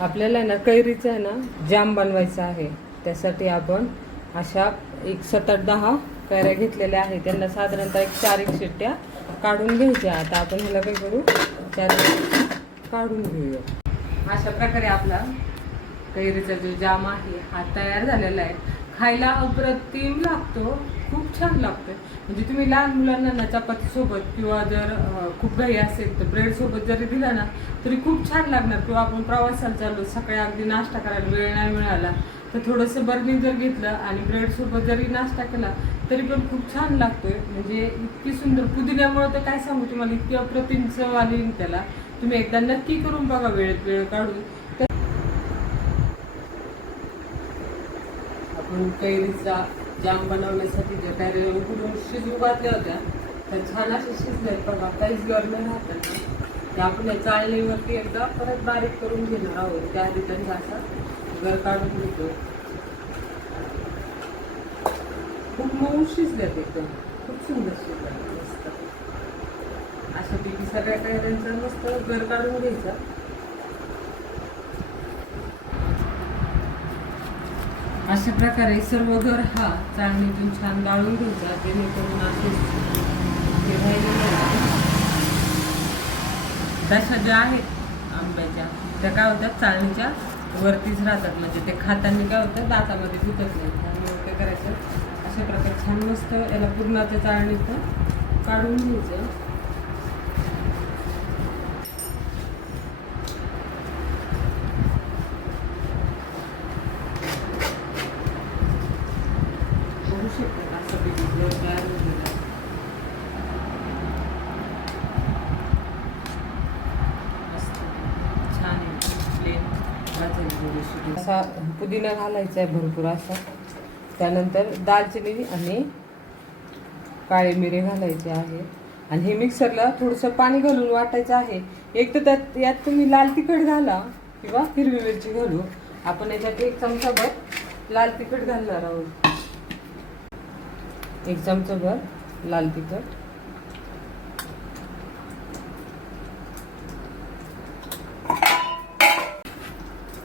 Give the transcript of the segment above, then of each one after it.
आपल्याला ना कैरीचा आहे ना जाम बनवायचा आहे. त्यासाठी आपण अशा एक 7-10 कैऱ्या घेतलेल्या आहेत. त्यांना साधारणतः एक 4 शिट्ट्या काढून घ्यायच्या. आता आपण ह्याला काय करू, 4 काढून घेऊया. अशा प्रकारे आपला कैरीचा जो जाम आहे हा तयार झालेला आहे. खायला अप्रतिम लागतो, खूप छान लागतं. म्हणजे तुम्ही लहान मुलांना ना चपातीसोबत किंवा जर खूप घाई असेल तर ब्रेडसोबत जरी दिला ना तरी खूप छान लागणार. किंवा आपण प्रवासाला चाललो, सकाळी अगदी नाश्ता करायला वेळ नाही मिळाला तर थोडंसं बर्नी जर घेतलं आणि ब्रेडसोबत जरी नाश्ता केला तरी पण खूप छान लागतोय. म्हणजे इतकी सुंदर, पुदिन्यामुळे तर काय सांगू तुम्हाला, इतकी अप्रतिम चव आली त्याला. तुम्ही एकदा नक्की करून बघा वेळेत वेळ काढून. आपण कैरीचा जाम बनवण्यासाठी ज्या कैऱ्या उकडून शिजू घातल्या होत्या त्या छान अशा शिजल्या बघा, काहीच गरम राहतात ना. ते आपण या चाळणीवरती एकदा परत बारीक करून घेणार आहोत. त्याआधी त्यांचा असा गर काढून घेतो. खूप मऊ शिजल्यात, एकदम खूप सुंदर शिजल्यात, मस्त अशा पैकी सगळ्या कैऱ्यांचा मस्त गर काढून घ्यायचा. अशा प्रकारे सर्व गर हा चाळणीतून छान गाळून घ्यायचा, जेणेकरून असे तशा ज्या आहेत आंब्याच्या त्या काय होतात चाळणीच्या वरतीच राहतात. म्हणजे ते खाताना काय होतं, दातामध्ये दुखत नाही. त्यामुळे काय करायचं, अशा प्रकारे छान मस्त याला पूर्णाच्या चाळणीतून काढून घ्यायचं. बघू शकता असं बिघडलं तयार होईल. छान आहे, प्लेन भाजलेली. असा पुदिना घालायचा आहे भरपूर असा. त्यानंतर दालचिनी आणि काळे मिरे घालायचे आहे. आणि हे मिक्सरला थोडंसं पाणी घालून वाटायचं आहे. एक तर यात तुम्ही लाल तिखट घाला किंवा हिरवी मिरची घालू. आपण याच्यात 1 चमचाभर लाल तिखट घालणार आहोत. 1 चमचाभर लाल तिखट,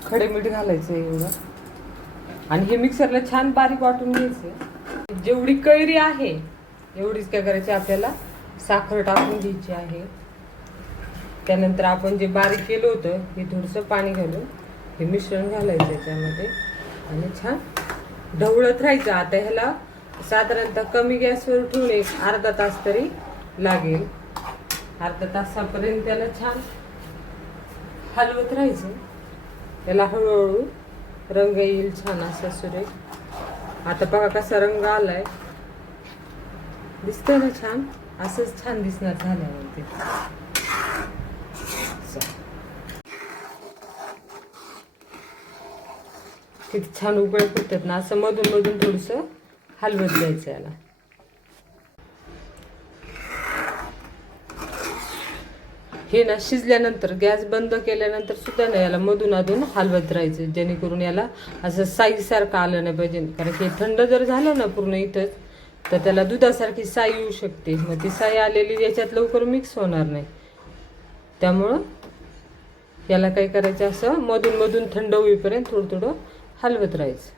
खडे मीठ घालायचं एवढं. आणि हे मिक्सरला छान बारीक वाटून घ्यायचं. जेवढी कैरी आहे एवढीच काय करायची, आपल्याला साखर टाकून घ्यायची आहे. त्यानंतर आपण जे बारीक केलं होतं हे थोडंसं पाणी घालून हे मिश्रण घालायचं याच्यामध्ये आणि छान ढवळत राहायचं. आता ह्याला साधारणतः कमी गॅसवर ठेवून एक अर्धा तास तरी लागेल. अर्धा तासापर्यंत त्याला छान हलवत राहायचं. त्याला हळूहळू रंग येईल छान असा सुरेख. आता बघा कसा रंग आलाय, दिसतंय ना छान. असंच छान दिसणार झाल्यावरती. किती छान उकळे फुटतात ना. असं मधून मधून थोडंसं हलवत द्यायचं याला. हे ना शिजल्यानंतर गॅस बंद केल्यानंतर सुद्धा ना याला मधून अधून हलवत राहायचं, जेणेकरून याला असं साईसारखं आलं नाही पाहिजे. कारण की थंड जर झालं ना पूर्ण इथंच तर त्याला दुधासारखी साई येऊ शकते. मग ती साई आलेली याच्यात लवकर मिक्स होणार नाही. त्यामुळं याला काय करायचं, असं मधून मधून थंड होईपर्यंत थोडं थोडं हलवत राहायचं.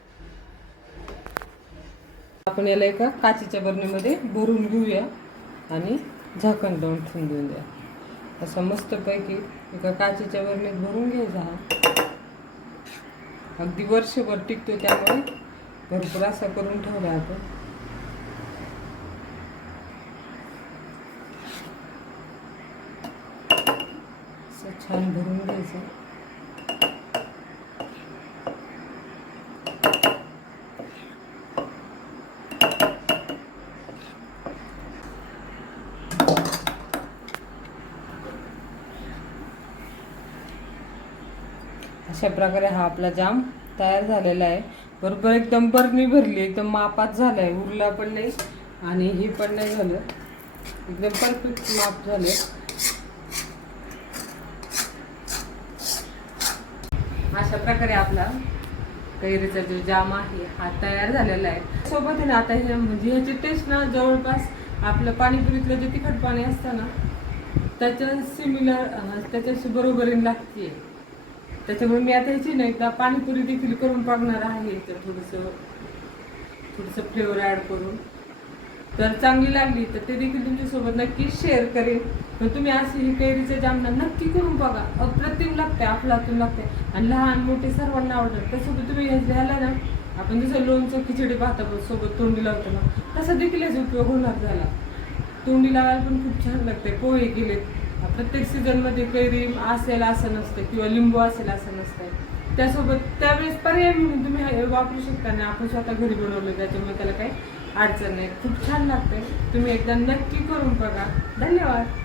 आपण याला एका काचेच्या बरणीमध्ये भरून घेऊया आणि झाकण लावून ठेवून देऊन द्या. असं मस्तपैकी एका काचेच्या बरणीत भरून घ्यायचा. हा अगदी वर्षभर टिकतो, त्यामुळे भरपूर असा करून ठेवला आपण. असं छान भरून घ्यायचं. अशा प्रकारे हा आपला जाम तयार झालेला आहे. बरोबर एकदम बरणी भरली, एकदम मापात झालाय. उरला पण नाही आणि हे पण नाही झालं, एकदम परफेक्ट माप झाले. अशा प्रकारे आपला कैरीचा जो जाम आहे हा तयार झालेला आहे. सोबत आहे ना आता हे म्हणजे ह्याची टेस्ट ना जवळपास आपलं पाणीपुरीतलं जे तिखट पाणी असतं ना त्याच्या सिमिलर, त्याच्याशी बरोबरीने लागते. त्याच्यामुळे मी आता ह्याची ना एकदा पाणीपुरी देखील करून बघणार आहे. तर थोडंसं फ्लेवर ऍड करून, तर चांगली लागली तर ते देखील तुमच्यासोबत नक्की शेअर करेन. पण तुम्ही अशी ही कैरीचं जामना नक्की करून बघा. अप्रतिम लागते, अफलातून लागते आणि लहान मोठे सर्वांना आवडतात. त्यासोबत तुम्ही ह्याला ना आपण जसं लोणचं खिचडी भातासोबत तोंडी लावतो ना, तसा देखील याचा उपयोग होणार झाला. तोंडी लावायला पण खूप छान लागते. पोहे केलेत, प्रत्येक सीझनमध्ये कैरी असेल असं नसतं किंवा लिंबू असेल असं नसतं. त्यासोबत त्यावेळेस पर्याय म्हणून तुम्ही हे वापरू शकता ना. आपण स्वतः घरी बनवलं त्याच्यामुळे त्याला काही अडचण नाही. खूप छान लागते. तुम्ही एकदा नक्की करून बघा. धन्यवाद.